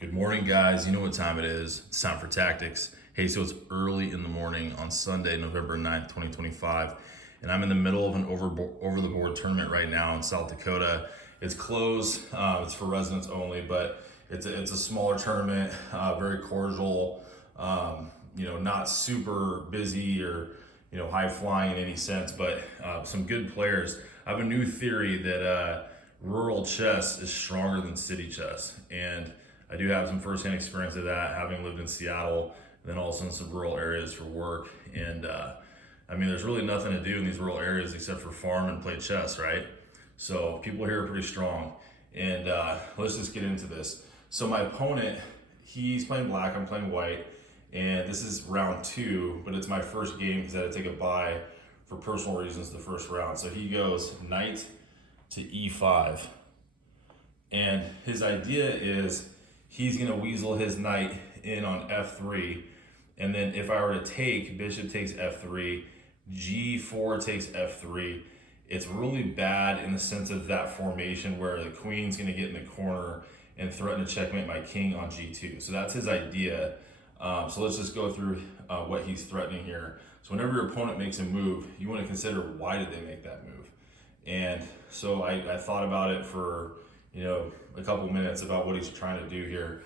Good morning, guys. You know what time it is. It's time for tactics. Hey, so it's early in the morning on Sunday, November 9th, 2025, and I'm in the middle of an over-the-board tournament right now in South Dakota. It's closed. It's for residents only, but it's a smaller tournament, very cordial, not super busy or, high flying in any sense, but some good players. I have a new theory that rural chess is stronger than city chess, and I do have some firsthand experience of that, having lived in Seattle, and then also in some rural areas for work. And there's really nothing to do in these rural areas except for farm and play chess, right? So people here are pretty strong. And let's just get into this. So my opponent, he's playing black, I'm playing white, and this is round 2, but it's my first game because I had to take a bye for personal reasons the first round. So he goes knight to e5. And his idea is he's gonna weasel his knight in on f3, and then if I were to take, bishop takes f3, g4 takes f3. It's really bad in the sense of that formation where the queen's gonna get in the corner and threaten to checkmate my king on g2. So that's his idea. So let's just go through what he's threatening here. So whenever your opponent makes a move, you wanna consider why did they make that move? And so I thought about it for a couple minutes about what he's trying to do here.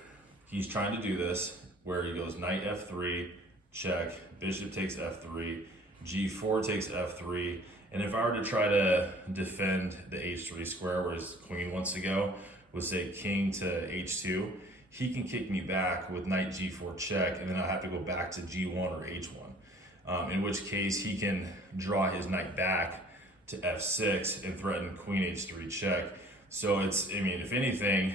He's trying to do this where he goes knight f3, check, bishop takes f3, g4 takes f3, and if I were to try to defend the h3 square where his queen wants to go, with say king to h2, he can kick me back with knight g4 check, and then I have to go back to g1 or h1, in which case he can draw his knight back to f6 and threaten queen h3 check. So if anything,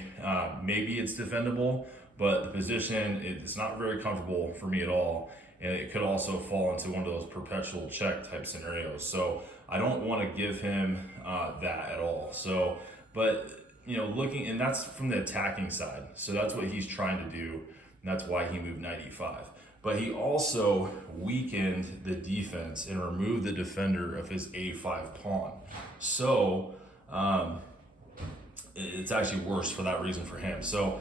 maybe it's defendable, but the position, it's not very comfortable for me at all. And it could also fall into one of those perpetual check type scenarios. So I don't want to give him that at all. So, but looking, and that's from the attacking side. So that's what he's trying to do. And that's why he moved knight e5. But he also weakened the defense and removed the defender of his a5 pawn. So, it's actually worse for that reason for him. So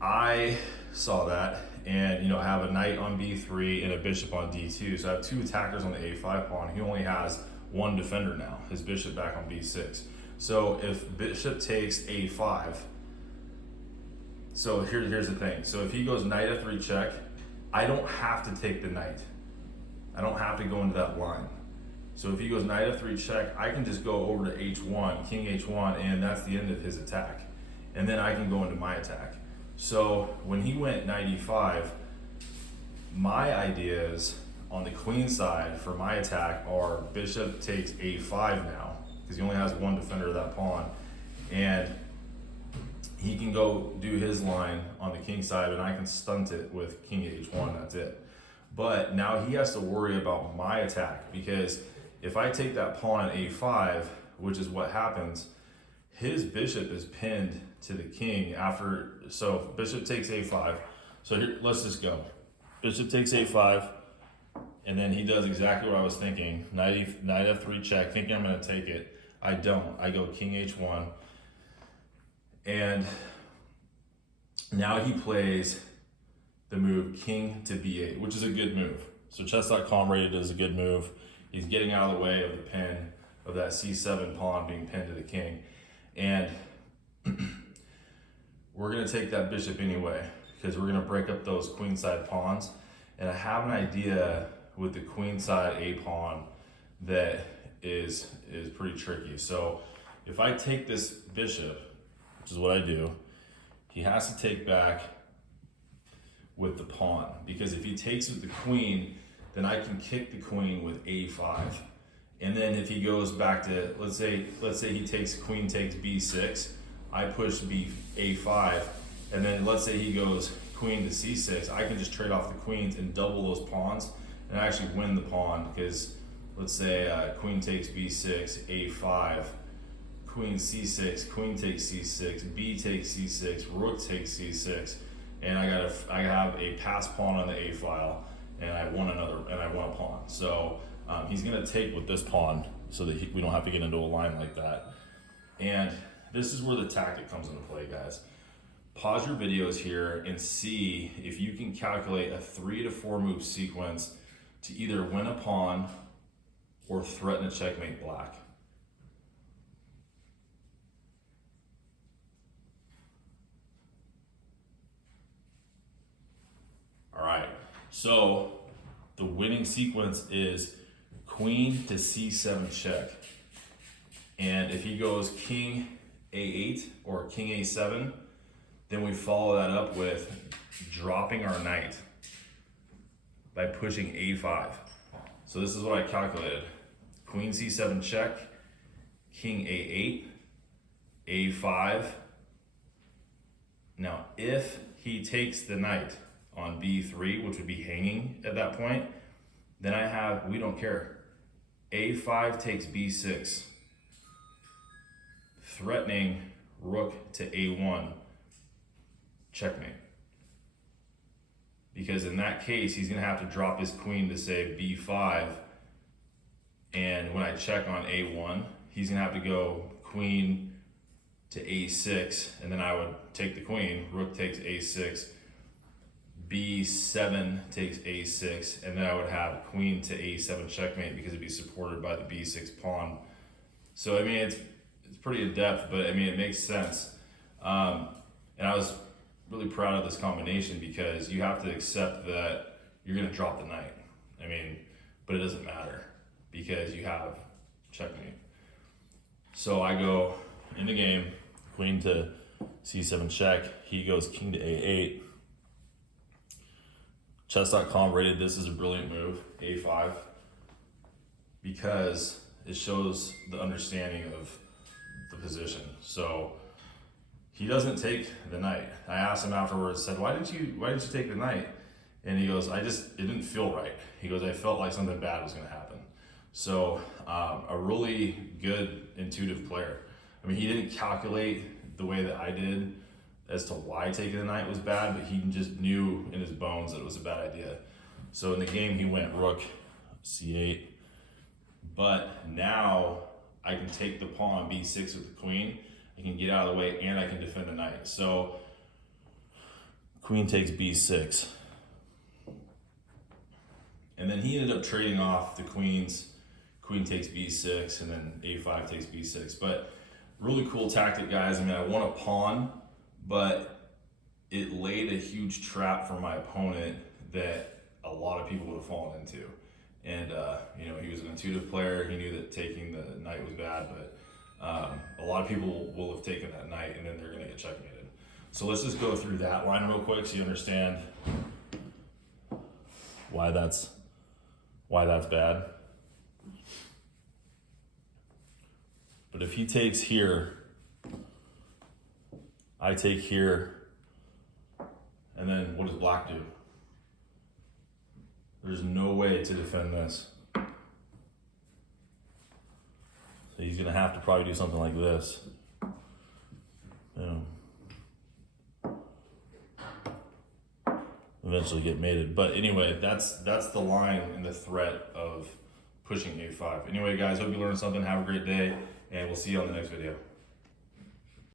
I saw that, and I have a knight on b3 and a bishop on d2. So I have 2 attackers on the a5 pawn. He only has 1 defender now, his bishop back on b6. So if bishop takes a5, so here's the thing. So if he goes knight f3 check, I don't have to take the knight. I don't have to go into that line. So if he goes knight f3 check, I can just go over to h1, king h1, and that's the end of his attack. And then I can go into my attack. So when he went knight e5, my ideas on the queen side for my attack are bishop takes a5 now, because he only has 1 defender of that pawn. And he can go do his line on the king side, and I can stunt it with king h1, that's it. But now he has to worry about my attack, because if I take that pawn at a5, which is what happens, his bishop is pinned to the king after, so bishop takes a5. So here, let's just go. Bishop takes a5, and then he does exactly what I was thinking. Knight f3 check, thinking I'm gonna take it. I don't, I go king h1. And now he plays the move king to b8, which is a good move. So chess.com rated it as a good move. He's getting out of the way of the pin of that c7 pawn being pinned to the king. And we're gonna take that bishop anyway, because we're gonna break up those queenside pawns. And I have an idea with the queenside a pawn that is pretty tricky. So if I take this bishop, which is what I do, he has to take back with the pawn, because if he takes with the queen, then I can kick the queen with a5. And then if he goes back to, let's say he takes queen takes b6, I push a5, and then let's say he goes queen to c6, I can just trade off the queens and double those pawns and actually win the pawn, because let's say queen takes b6, a5, queen c6, queen takes c6, b takes c6, rook takes c6, and I have a pass pawn on the a file, and I won a pawn. So he's gonna take with this pawn so that we don't have to get into a line like that. And this is where the tactic comes into play, guys. pause your videos here and see if you can calculate a 3 to 4 move sequence to either win a pawn or threaten a checkmate black. All right, so the winning sequence is queen to c7 check. And if he goes king a8 or king a7, then we follow that up with dropping our knight by pushing a5. So this is what I calculated. Queen c7 check, king a8, a5. Now, if he takes the knight on b3, which would be hanging at that point, then I have, we don't care, a5 takes b6, threatening rook to a1, checkmate. Because in that case, he's gonna have to drop his queen to say b5, and when I check on a1, he's gonna have to go queen to a6, and then I would take the queen, rook takes a6, b7 takes a6, and then I would have queen to a7 checkmate because it'd be supported by the b6 pawn. So I mean, it's pretty in depth, but I mean, it makes sense. And I was really proud of this combination because you have to accept that you're gonna drop the knight. I mean, but it doesn't matter because you have checkmate. So I go in the game, queen to c7 check, he goes king to a8. Chess.com rated this as a brilliant move, a5, because it shows the understanding of the position. So he doesn't take the knight. I asked him afterwards, said, why didn't you take the knight? And he goes, it didn't feel right. He goes, I felt like something bad was gonna happen. So a really good intuitive player. I mean, he didn't calculate the way that I did as to why taking the knight was bad, but he just knew in his bones that it was a bad idea. So in the game, he went rook c8, but now I can take the pawn b6 with the queen, I can get out of the way, and I can defend the knight. So queen takes b6. And then he ended up trading off the queens, queen takes b6, and then a5 takes b6. But really cool tactic, guys. I mean, I won a pawn, but it laid a huge trap for my opponent that a lot of people would have fallen into. And you know, he was an intuitive player. He knew that taking the knight was bad, but a lot of people will have taken that knight and then they're gonna get checkmated. So let's just go through that line real quick so you understand why that's bad. But if he takes here, I take here, and then what does black do? There's no way to defend this. So he's gonna have to probably do something like this. Eventually get mated. But anyway, that's the line and the threat of pushing a5. Anyway, guys, hope you learned something. Have a great day, and we'll see you on the next video.